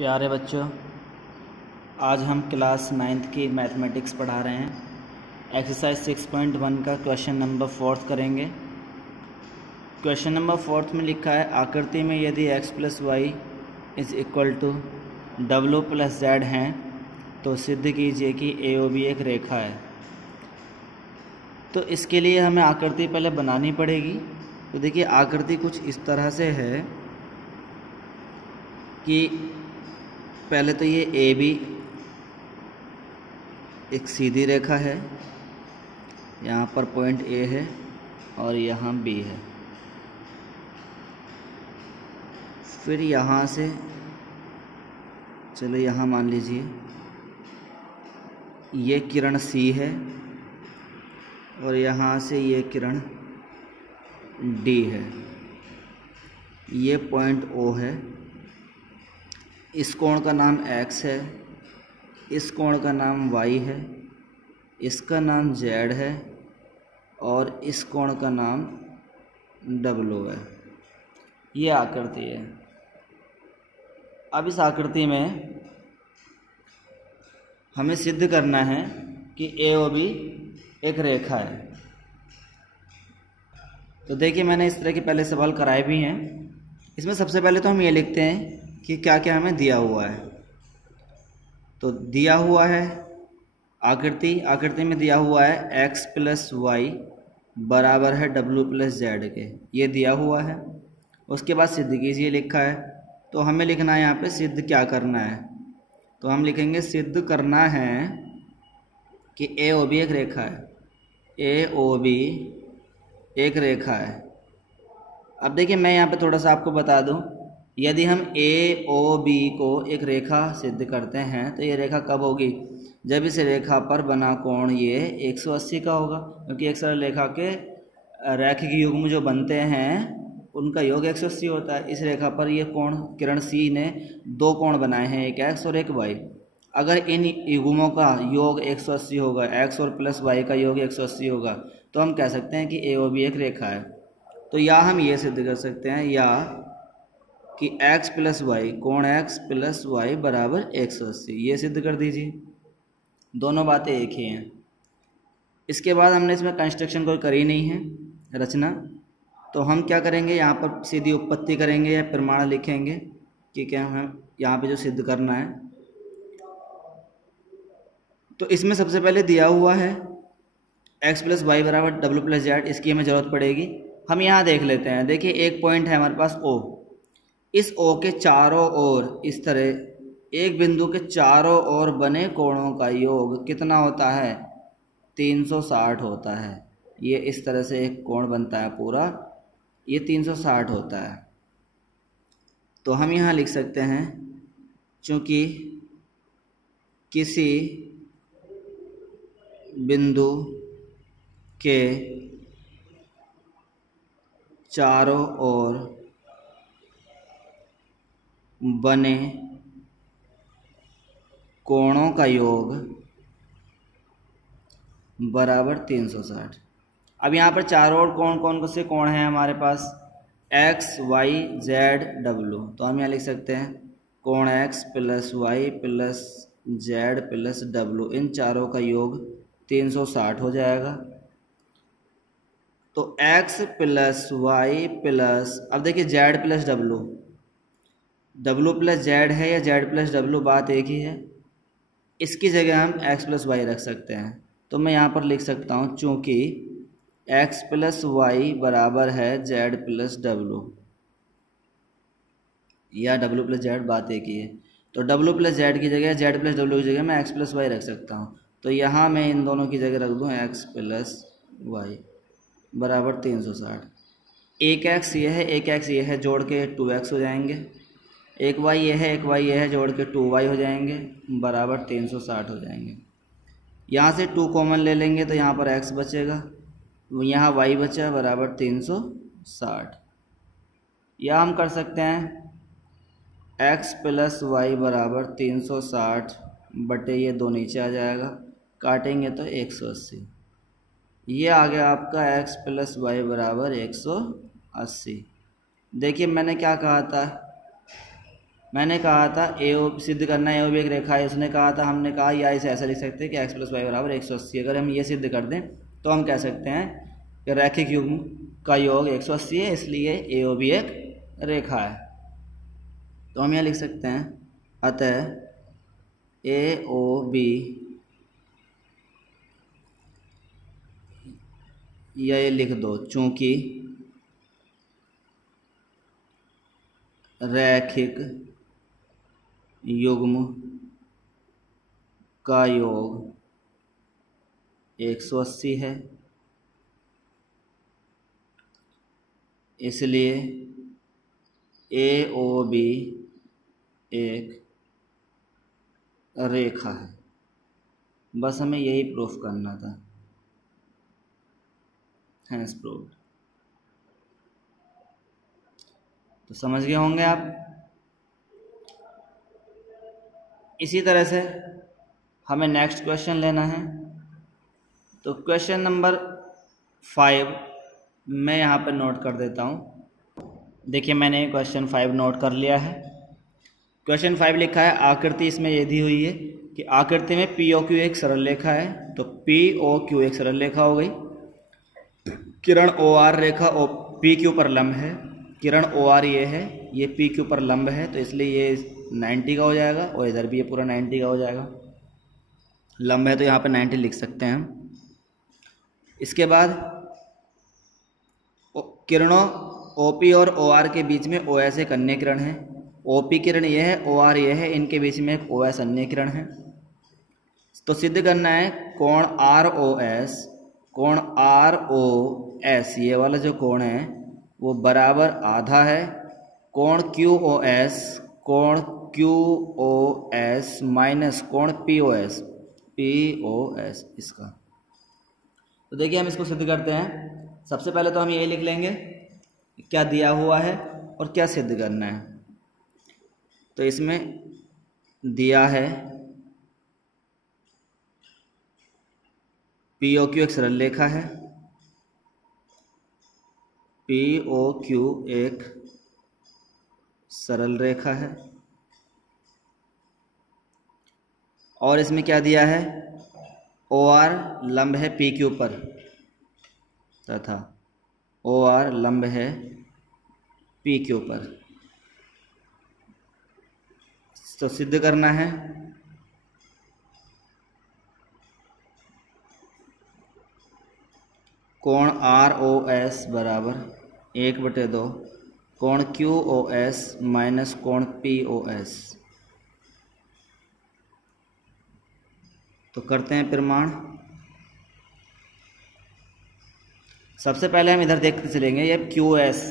प्यारे बच्चों, आज हम क्लास 9th की मैथमेटिक्स पढ़ा रहे हैं। एक्सरसाइज 6.1 का क्वेश्चन नंबर 4 करेंगे। क्वेश्चन नंबर 4 में लिखा है, आकृति में यदि x + y = w + z हैं तो सिद्ध कीजिए कि AOB एक रेखा है। तो इसके लिए हमें आकृति पहले बनानी पड़ेगी। तो देखिए, आकृति कुछ इस तरह से है कि पहले तो ये AB एक सीधी रेखा है, यहाँ पर पॉइंट A है और यहाँ B है। फिर यहाँ से चलो यहाँ मान लीजिए ये किरण C है और यहाँ से ये किरण D है। ये पॉइंट O है। इस कोण का नाम X है, इस कोण का नाम Y है, इसका नाम Z है और इस कोण का नाम W है। ये आकृति है। अब इस आकृति में हमें सिद्ध करना है कि AOB एक रेखा है। तो देखिए, मैंने इस तरह के पहले सवाल कराए भी हैं। इसमें सबसे पहले तो हम ये लिखते हैं कि क्या क्या हमें दिया हुआ है। तो दिया हुआ है आकृति में दिया हुआ है x + y बराबर है w + z के, ये दिया हुआ है। उसके बाद सिद्ध कीजिए लिखा है। तो हमें लिखना है यहाँ पे सिद्ध क्या करना है। तो हम लिखेंगे सिद्ध करना है कि AOB एक रेखा है। AOB एक रेखा है। अब देखिए, मैं यहाँ पे थोड़ा सा आपको बता दूँ, यदि हम AOB को एक रेखा सिद्ध करते हैं तो ये रेखा कब होगी? जब इस रेखा पर बना कोण ये 180 का होगा, क्योंकि एक सरल रेखा के रैखिक युग्म जो बनते हैं उनका योग 180 होता है। इस रेखा पर ये कोण किरण C ने दो कोण बनाए हैं, एक x और एक y। अगर इन युग्मों का योग 180 होगा, x और प्लस y का योग 180 होगा, तो हम कह सकते हैं कि AOB एक रेखा है। तो या हम ये सिद्ध कर सकते हैं या कि x + y कोण x + y बराबर 180, ये सिद्ध कर दीजिए। दोनों बातें एक ही हैं। इसके बाद हमने इसमें कंस्ट्रक्शन कोई करी नहीं है, रचना। तो हम क्या करेंगे, यहाँ पर सीधी उत्पत्ति करेंगे या प्रमाण लिखेंगे कि क्या हम यहाँ पे जो सिद्ध करना है। तो इसमें सबसे पहले दिया हुआ है x + y बराबर w + z, इसकी हमें ज़रूरत पड़ेगी। हम यहाँ देख लेते हैं। देखिए, एक पॉइंट है हमारे पास O। इस O के चारों ओर इस तरह एक बिंदु के चारों ओर बने कोणों का योग कितना होता है? 360 होता है। ये इस तरह से एक कोण बनता है पूरा, ये 360 होता है। तो हम यहाँ लिख सकते हैं, चूँकि किसी बिंदु के चारों ओर बने कोणों का योग बराबर 360। अब यहाँ पर चारों ओर कौन से कोण हैं हमारे पास? x, y, z, w। तो हम यहाँ लिख सकते हैं कोण x + y + z + w, इन चारों का योग 360 हो जाएगा। तो x + y + अब देखिए z + w + z है या z + w, बात एक ही है। इसकी जगह हम x + y रख सकते हैं। तो मैं यहाँ पर लिख सकता हूँ, चूँकि x + y बराबर है z + w या w + z, बात एक ही है। तो w + z की जगह, z + w की जगह मैं x + y रख सकता हूँ। तो यहाँ मैं इन दोनों की जगह रख दूँ x + y बराबर 360। एक x ये है, एक x ये है, जोड़ के 2x हो जाएंगे। एक y ये है, एक y ये है, जोड़ के 2y हो जाएंगे, बराबर 360 हो जाएंगे। यहाँ से 2 कॉमन ले लेंगे तो यहाँ पर x बचेगा, यहाँ y बचा, बराबर 360। या हम कर सकते हैं x + y बराबर 360 बटे ये 2 नीचे आ जाएगा, काटेंगे तो 180। ये आ गया आपका x + y बराबर 180। देखिए, मैंने क्या कहा था मैंने कहा था सिद्ध करना है ए ओ बी एक रेखा है, उसने कहा था, हमने कहा या इसे ऐसा लिख सकते हैं कि x + y = 180। अगर हम ये सिद्ध कर दें तो हम कह सकते हैं कि रैखिक युग्म का योग 180 है, इसलिए ए ओ बी एक रेखा है। तो हम यहाँ लिख सकते हैं अतः ए ओ बी, या ये लिख दो चूंकि रैखिक युग्म का योग 180 है, इसलिए ए ओ बी एक रेखा है। बस हमें यही प्रूफ करना था। Hence proved. तो समझ गए होंगे आप। इसी तरह से हमें नेक्स्ट क्वेश्चन लेना है। तो क्वेश्चन नंबर 5 मैं यहाँ पर नोट कर देता हूँ। देखिए मैंने क्वेश्चन 5 नोट कर लिया है। क्वेश्चन 5 लिखा है, आकृति इसमें ये दी हुई है कि आकृति में पी ओ क्यू एक सरल रेखा है। तो पी ओ क्यू एक सरल रेखा हो गई। किरण ओ आर रेखा ओ पी क्यू पर लंब है। किरण ओ आर ये है, ये पी क्यू पर लंब है, तो इसलिए ये 90 का हो जाएगा और इधर भी ये पूरा 90 का हो जाएगा। लंब है तो यहाँ पे 90 लिख सकते हैं हम। इसके बाद किरणों ओ पी और ओ आर के बीच में ओ एस एक अन्य किरण है। ओ पी किरण ये है, ओ आर ये है, इनके बीच में एक ओ एस अन्य किरण है। तो सिद्ध करना है कोण आर ओ एस, कोण आर ओ एस ये वाला जो कोण है वो बराबर आधा है कोण क्यू ओ एस, कोण क्यू ओ एस माइनस कोण P O S, P O S इसका। तो देखिए हम इसको सिद्ध करते हैं। सबसे पहले तो हम ये लिख लेंगे क्या दिया हुआ है और क्या सिद्ध करना है। तो इसमें दिया है पी ओ क्यू एक सरल रेखा है, पी ओ क्यू एक सरल रेखा है, और इसमें क्या दिया है, ओ आर लंब है पी क्यू पर तथा ओ आर लंब है पी क्यू पर। तो सिद्ध करना है कोण आर ओ एस बराबर 1/2 कोण क्यू ओ एस माइनस कोण पी ओ एस। तो करते हैं प्रमाण। सबसे पहले हम इधर देखते चलेंगे ये क्यू एस।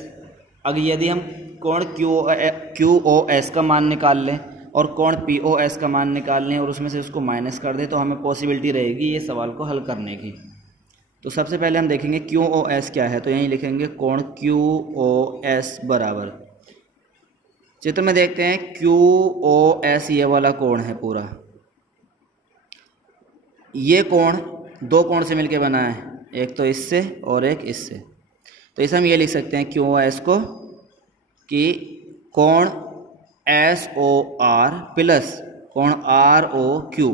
अगर यदि हम कोण क्यू ओ एस का मान निकाल लें और कोण पी ओ एस का मान निकाल लें और उसमें से उसको माइनस कर दें तो हमें पॉसिबिलिटी रहेगी ये सवाल को हल करने की। तो सबसे पहले हम देखेंगे क्यू ओ एस क्या है। तो यहीं लिखेंगे कोण क्यू ओ एस बराबर, चित्र में देखते हैं क्यू ओ एस ये वाला कोण है पूरा। ये कोण दो कोण से मिलकर बना है, एक तो इससे और एक इससे। तो इसे हम ये लिख सकते हैं क्यू ओ एस को कि कोण एस ओ आर प्लस कोण आर ओ क्यू,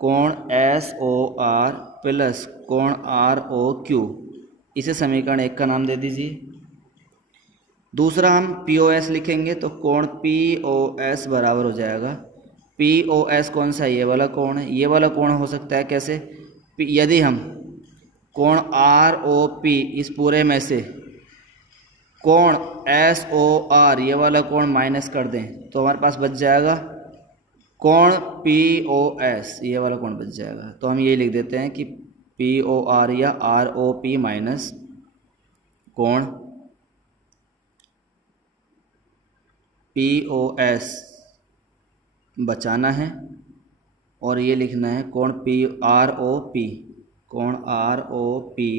कोण एस ओ आर प्लस कोण आर ओ क्यू, इसे समीकरण 1 का नाम दे दीजिए। दूसरा हम पी ओ एस लिखेंगे तो कोण पी ओ एस बराबर हो जाएगा, पी ओ एस कौन सा, ये वाला कोण है। ये वाला कोण हो सकता है कैसे, यदि हम कोण आर ओ पी इस पूरे में से कोण एस ओ आर ये वाला कोण माइनस कर दें तो हमारे पास बच जाएगा कोण पी ओ एस, ये वाला कोण बच जाएगा। तो हम ये लिख देते हैं कि पी ओ आर या आर ओ पी माइनस कोण पी ओ एस बचाना है और ये लिखना है कोण पी आर ओ पी, कोण आर ओ पी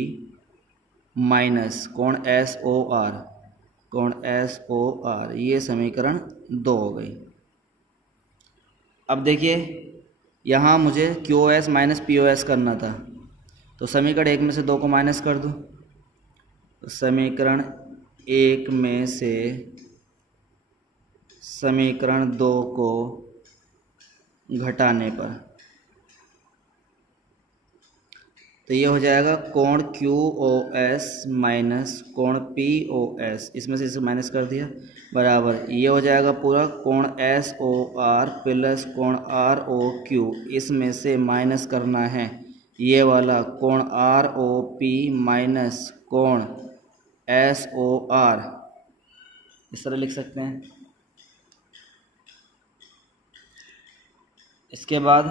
माइनस कोण एस ओ आर, कोण एस ओ आर। ये समीकरण 2 हो गई। अब देखिए यहाँ मुझे Q O S minus P O S करना था, तो समीकरण 1 में से 2 को माइनस कर दूँ। तो समीकरण 1 में से समीकरण 2 को घटाने पर, तो ये हो जाएगा कोण QoS माइनस कोण PoS, इसमें से इसे माइनस कर दिया, बराबर ये हो जाएगा पूरा कोण SOR प्लस कोण ROQ, इसमें से माइनस करना है ये वाला कोण ROP माइनस कोण SOR, इस तरह लिख सकते हैं। इसके बाद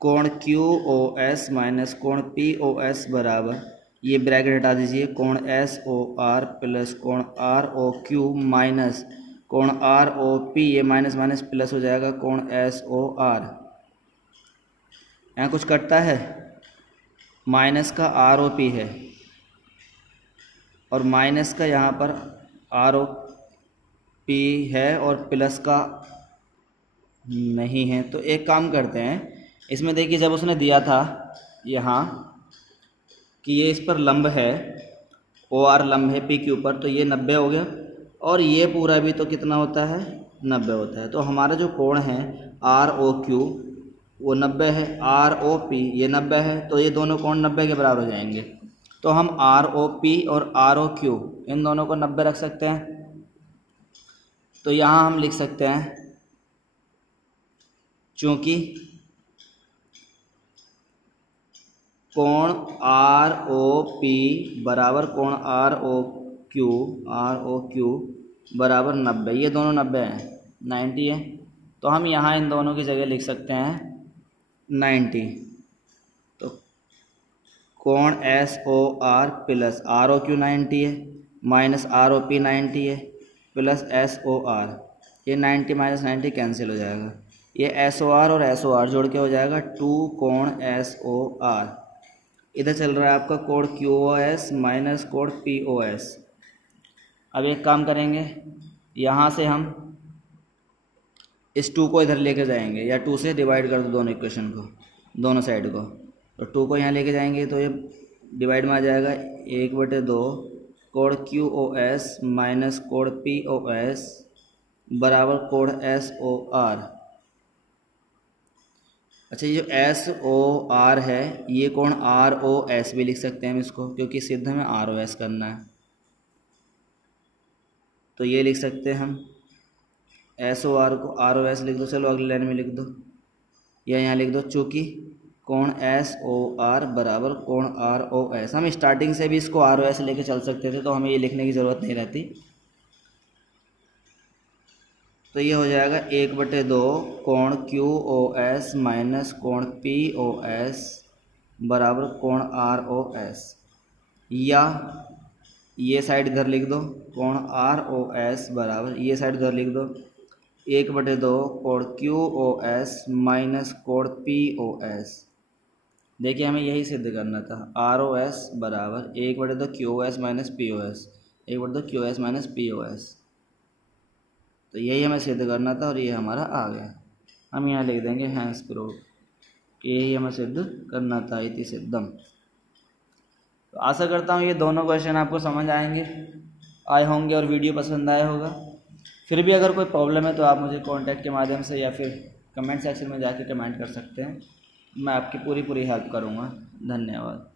कोण QoS माइनस कोण PoS बराबर, ये ब्रैकेट हटा दीजिए, कोण SOR प्लस कोण ROQ माइनस कोण ROP, ये माइनस माइनस प्लस हो जाएगा कोण SOR। यहाँ कुछ कटता है, माइनस का ROP है और माइनस का यहाँ पर ROP है और प्लस का नहीं है। तो एक काम करते हैं, इसमें देखिए जब उसने दिया था यहाँ कि ये इस पर लंब है, OR लंब है P के ऊपर, तो ये 90 हो गया और ये पूरा भी तो कितना होता है, 90 होता है। तो हमारा जो कोण है ROQ वो 90 है, ROP ये 90 है, तो ये दोनों कोण 90 के बराबर हो जाएंगे। तो हम ROP और ROQ इन दोनों को 90 रख सकते हैं। तो यहाँ हम लिख सकते हैं, चूँकि कोण ROP बराबर कोण ROQ बराबर 90, ये दोनों 90 हैं, 90 है, तो हम यहाँ इन दोनों की जगह लिख सकते हैं 90। तो कोण SOR प्लस ROQ 90 है माइनस ROP 90 है प्लस SOR, ये 90 माइनस 90 कैंसिल हो जाएगा, ये SOR और SOR जोड़ के हो जाएगा 2 कोण SOR। इधर चल रहा है आपका कोण QoS माइनस कोण PoS। अब एक काम करेंगे, यहाँ से हम इस 2 को इधर लेके जाएंगे, या 2 से डिवाइड कर दो दोनों इक्वेशन को, दोनों साइड को, तो 2 को यहाँ लेके जाएंगे तो ये डिवाइड में आ जाएगा 1/2 कोण QoS माइनस कोण PoS बराबर कोण SOR। अच्छा, ये जो SOR है ये कोण ROS भी लिख सकते हैं हम इसको, क्योंकि सिद्ध हमें ROS करना है, तो ये लिख सकते हैं हम SOR को ROS लिख दो, चलो अगली लाइन में लिख दो या यहाँ लिख दो, चूँकि कोण SOR बराबर कोण ROS। हम स्टार्टिंग से भी इसको ROS लेके चल सकते थे, तो हमें ये लिखने की ज़रूरत नहीं रहती। तो ये हो जाएगा 1/2 कोण QoS माइनस कोण PoS बराबर कोण ROS, या ये साइड इधर लिख दो, कोण ROS बराबर ये साइड इधर लिख दो 1/2 कोण QoS माइनस कोण PoS। देखिए हमें यही सिद्ध करना था, ROS बराबर 1/2 QoS minus PoS, 1/2 QoS minus PoS, तो यही हमें सिद्ध करना था और ये हमारा आ गया। हम यहाँ लिख देंगे हैंस प्रूव, यही हमें सिद्ध करना था, इति सिद्धम। तो आशा करता हूँ ये दोनों क्वेश्चन आपको समझ आए होंगे और वीडियो पसंद आया होगा। फिर भी अगर कोई प्रॉब्लम है तो आप मुझे कॉन्टैक्ट के माध्यम से या फिर कमेंट सेक्शन में जाके कमेंट कर सकते हैं, मैं आपकी पूरी हेल्प करूँगा। धन्यवाद।